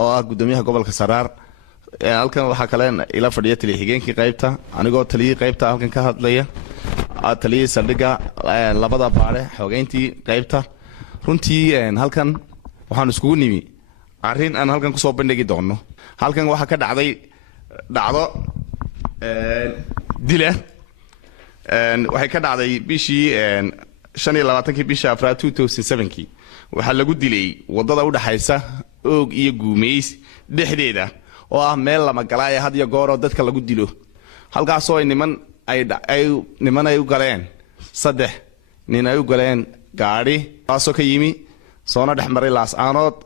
oo ah gudoomiyaha gobolka Saraar halkan waxa kale ila fadhiya taliye xigeenkii qaybta anigoo taliye qaybta halkan ka hadlaya taliye saldhiga labada baare xogeyntii qaybta runtii halkan waxaan iskugu nimi arrin aan halkan ku soo bandhigi doono halkan waxa ka dhacday dhacdo dila waxay ka dhacday bishii 25 bisha April 2007 waxa lagu dilay wadada u dhaxaysa oog iyo guumeys dhexdeeda oo ah meel lama galay had iyo goor oo dadka lagu dilo halkaas oo niman ay u galeen saddex nin ay u galeen gaari taasoo ka yimi soona dhexmaray Laascaanood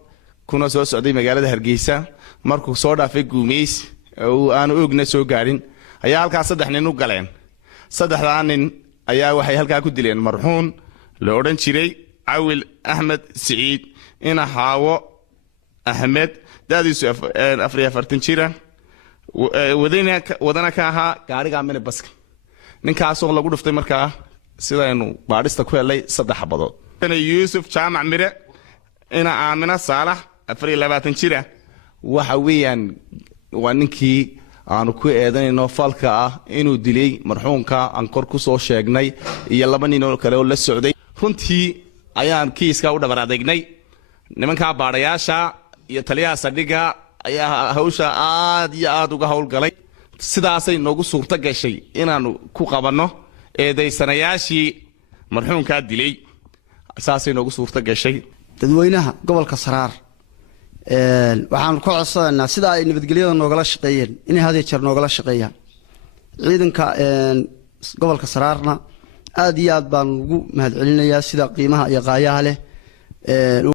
kuna soo socday magaalada Hargeysa markuu soo dhaafay guumeys oo aan oogna soo gaarin ayaa halkaas saddex nin u galeen saddexdaan nin ayaa waxay halkaa ku dileen marxuun la oran jiray Awil Ahmed Saciid ina Haawo Ahmed daadiisu 44 jira wadana ka ahaa gaariga mine baska ninkaas oo lagu dhuftay markaa sidaynu baadhista ku helay saddex xabadood kana Yuusuf Jaamac Mire ina Aamina Saalax 24 jira waxa weeyaan waa ninkii aanu ku eedanayno falka ah inuu dilay marxuunka aan kor ku soo sheegnay iyo laba nin oo kale oo la socday runtii ayaan kiiska u dhabar adeegnay nimanka baadhayaasha iyo taliyaha saldhiga ayaa hawsha aad iyo aad uga hawlgalay sidaasay noogu suurta gashay inaanu ku qabanno eedeysanayaashii marxuunka dilay saasay noogu suurta gashay dadweynaha gobolka Saraar waxaan ku codsanaynaa sida ay nabadgelyada noogala shaqeeyeen inay hadii jeer noogala shaqeeyaan ciidanka gobolka Saraarna aad iyo aad baan ugu mahadcelinayaa sida qiimaha iyo qaayaha leh